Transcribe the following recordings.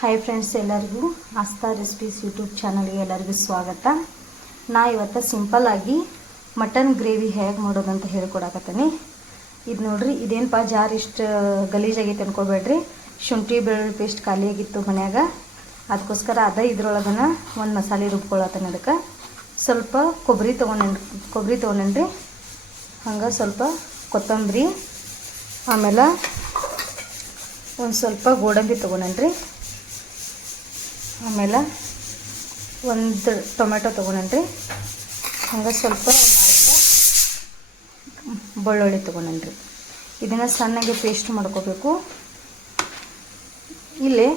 Hi friends, ಎಲ್ಲರಿಗೂ Aastha recipes YouTube ಚಾನಲ್ಗೆ ಎಲ್ಲರಿಗೂ ಸ್ವಾಗತ. ನಾ ಇವತ್ತು ಸಿಂಪಲ್ ಆಗಿ ಮಟನ್ ಗ್ರೇವಿ ಹೇಗೆ ಮಾಡೋದಂತ ಹೇಳ್ಕೊಡಕತ್ತೀನಿ. ಇದು ನೋಡ್ರಿ, ಇದೇನಪ್ಪ ಜಾರ್ ಇಷ್ಟು ಗಲೀಜಾಗೈತೆ ಅನ್ಕೋಬೇಡ್ರಿ. ಶುಂಠಿ ಬೆಳ್ಳುಳ್ಳಿ ಪೇಸ್ಟ್ ಖಾಲಿ ಆಗಿತ್ತು ಮನ್ಯಾಗ, ಅದಕ್ಕೋಸ್ಕರ ಇದ್ರೊಳಗನ ಒಂದು ಮಸಾಲೆ ರುಬ್ಕೊಳತ್ತೇನೆ. ಅದಕ್ಕೆ ಸ್ವಲ್ಪ ಕೊಬ್ಬರಿ ತೊಗೊಂಡೇನ್ರಿ, ಹಂಗೆ ಸ್ವಲ್ಪ ಕೊತ್ತಂಬರಿ, ಆಮೇಲೆ ಒಂದು ಸ್ವಲ್ಪ ಗೋಡಂಬಿ ತೊಗೊಂಡೇನ್ರಿ, ಆಮೇಲೆ ಒಂದು ಟೊಮೆಟೊ ತೊಗೊಂಡೇನ್ರಿ, ಹಂಗೆ ಸ್ವಲ್ಪ ಬೆಳ್ಳುಳ್ಳಿ ತೊಗೊಂಡೇನ್ರಿ. ಇದನ್ನು ಸಣ್ಣಗೆ ಪೇಸ್ಟ್ ಮಾಡ್ಕೋಬೇಕು. ಇಲ್ಲಿ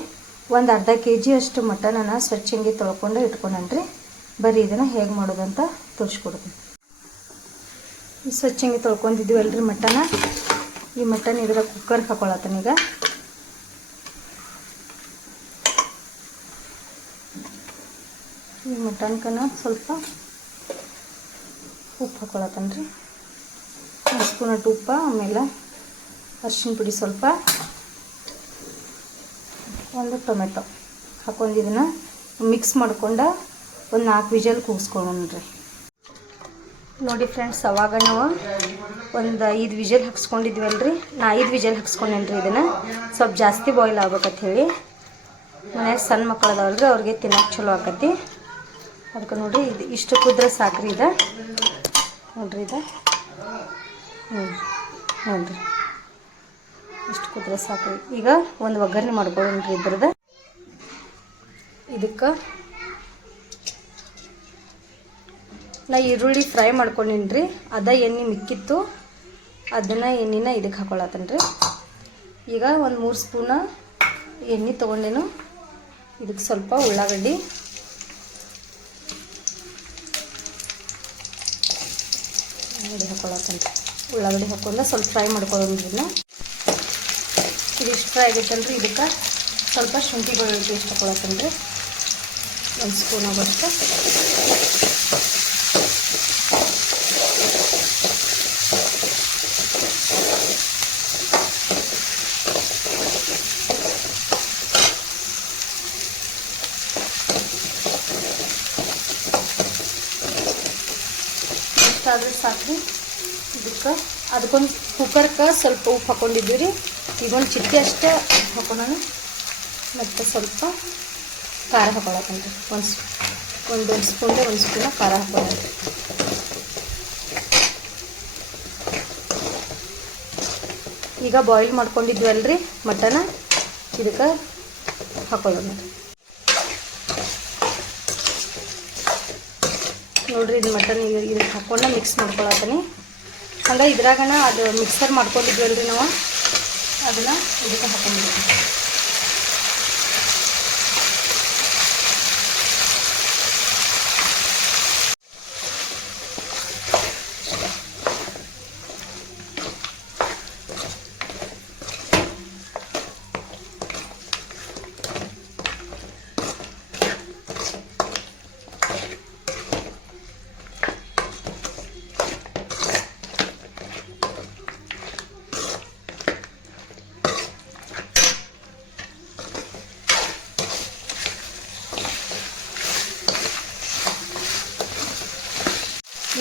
ಒಂದು ಅರ್ಧ kg ಅಷ್ಟು ಮಟನನ್ನು ಸ್ವಚ್ಛಂಗೆ ತೊಳ್ಕೊಂಡು ಇಟ್ಕೊಂಡೇನ್ರಿ. ಬರೀ ಇದನ್ನು ಹೇಗೆ ಮಾಡೋದಂತ ತೋರಿಸ್ಕೊಡ್ತೀನಿ. ಸ್ವಚ್ಛಂಗೆ ತೊಳ್ಕೊಂಡಿದ್ದೀವಲ್ರಿ ಮಟನ. ಈ ಮಟನ್ ಇದ್ರ ಕುಕ್ಕರ್ಗೆ ಹಾಕೊಳತ್ತನೀಗ. ಈ ಮಟನ್ಕನ ಸ್ವಲ್ಪ ಉಪ್ಪು ಹಾಕೊಳತ್ತನ್ರಿ, ಒಂದು ಸ್ಪೂನ್ ಅಷ್ಟು ಉಪ್ಪು, ಆಮೇಲೆ ಅರಿಶಿನ ಪುಡಿ ಸ್ವಲ್ಪ, ಒಂದು ಟೊಮೆಟೊ ಹಾಕೊಂಡು ಇದನ್ನು ಮಿಕ್ಸ್ ಮಾಡ್ಕೊಂಡು ಒಂದು 4 ವಿಜಲ್ ಕೂಗಿಸ್ಕೊಂಡ್ರಿ. ನೋಡಿ ಫ್ರೆಂಡ್ಸ್, ಅವಾಗ ನಾವು ಒಂದು 5 ವಿಜಲ್ ಹಾಕ್ಸ್ಕೊಂಡಿದ್ವಲ್ರಿ. ನಾ 5 ವಿಜಲ್ ಹಾಕ್ಸ್ಕೊಂಡೇನ್ರಿ. ಇದನ್ನು ಸ್ವಲ್ಪ ಜಾಸ್ತಿ ಬಾಯ್ಲ್ ಆಗ್ಬೇಕಂತ ಹೇಳಿ. ಮನ್ಯಾಗ ಸಣ್ಣ ಮಕ್ಕಳು ಅದಾವಲ್ರಿ, ಅವ್ರಿಗೆ ತಿನ್ನೋಕೆ ಚಲೋ ಆಕತಿ. ಅದಕ್ಕೆ ನೋಡಿರಿ, ಇದು ಇಷ್ಟು ಕುದ್ರೆ ಸಾಕ್ರಿ. ಇದು ನೋಡ್ರಿ, ಇದು ನೋಡ್ರಿ ಇಷ್ಟು ಕುದ್ರೆ ಸಾಕ್ರಿ. ಈಗ ಒಂದು ಒಗ್ಗರಣೆ ಮಾಡ್ಕೊಳ್ಳೋಣ್ರಿ ಇದ್ರದ್ದು. ಇದಕ್ಕೆ ನಾ ಈರುಳ್ಳಿ ಫ್ರೈ ಮಾಡ್ಕೊಂಡಿನ್ರಿ, ಎಣ್ಣೆ ಮಿಕ್ಕಿತ್ತು, ಅದನ್ನು ಎಣ್ಣೆನ ಇದಕ್ಕೆ ಹಾಕೊಳತ್ತನ್ರಿ. ಈಗ ಒಂದು 3 ಸ್ಪೂನ ಎಣ್ಣೆ ತೊಗೊಂಡೇನು. ಇದಕ್ಕೆ ಸ್ವಲ್ಪ ಉಳ್ಳಾಗಡ್ಡಿ, ಹಾಕೊಳತ್ತನ್ರಿ. ಉಳ್ಳಾಗಡ್ಡಿ ಹಾಕೊಂಡು ಸ್ವಲ್ಪ ಫ್ರೈ ಮಾಡ್ಕೊಳ್ಳೋದ್ರಿಂದ ಇದಿಷ್ಟು ಫ್ರೈ ಆಗೈತಲ್ರಿ. ಇದಕ್ಕೆ ಸ್ವಲ್ಪ ಶುಂಠಿ ಬೆಳ್ಳುಳ್ಳಿ ಪೇಸ್ಟ್ ಹಾಕೊಳತ್ತನ್ರಿ, 1 ಸ್ಪೂನ್ ಆಗೋಷ್ಟು. ಇಷ್ಟಾದ್ರೆ ಸಾಕ್ರಿ. ಅದಕ್ಕೊಂದು ಕುಕ್ಕರ್ಗೆ ಸ್ವಲ್ಪ ಉಪ್ಪು ಹಾಕ್ಕೊಂಡಿದ್ದೀವಿ ರೀ. ಈಗೊಂದು ಚಿಟಿಕೆ ಅಷ್ಟೇ ಹಾಕೊಳ್ಳೋಣ. ಮತ್ತು ಸ್ವಲ್ಪ ಖಾರ ಹಾಕೊಳತ್ತಂರಿ, ಒಂದು ಸ್ಪೂನ್ಗೆ 1 ಸ್ಪೂನ ಖಾರ ಹಾಕೊಳ್ಳೋಣ. ಈಗ ಬಾಯ್ಲ್ ಮಾಡ್ಕೊಂಡಿದ್ವಲ್ರಿ ಮಟನ, ಇದಕ್ಕೆ ಹಾಕೊಳ್ಳೋಣ. ನೋಡ್ರಿ, ಇದು ಮಟನ್ ಇದಕ್ಕೆ ಹಾಕೊಂಡು ಮಿಕ್ಸ್ ಮಾಡ್ಕೊಳತ್ತೀನಿ. ಹಂಗೆ ಇದ್ರಾಗನ ಅದು ಮಿಕ್ಸರ್ ಮಾಡ್ಕೊಂಡಿದ್ವಲ್ರಿ ನಾವು, ಅದನ್ನು ಇದಕ್ಕೆ ಹಾಕೊಂಡ್ಬಿಡ್ತೀವಿ.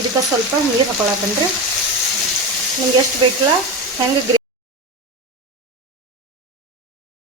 ಇದಕ್ಕೆ ಸ್ವಲ್ಪ ನೀರು ಹಾಕೊಳತ್ತನ್ರಿ. ನಿಮ್ಗೆ ಎಷ್ಟು ಬೇಕಲ್ಲ ಹೆಂಗೆ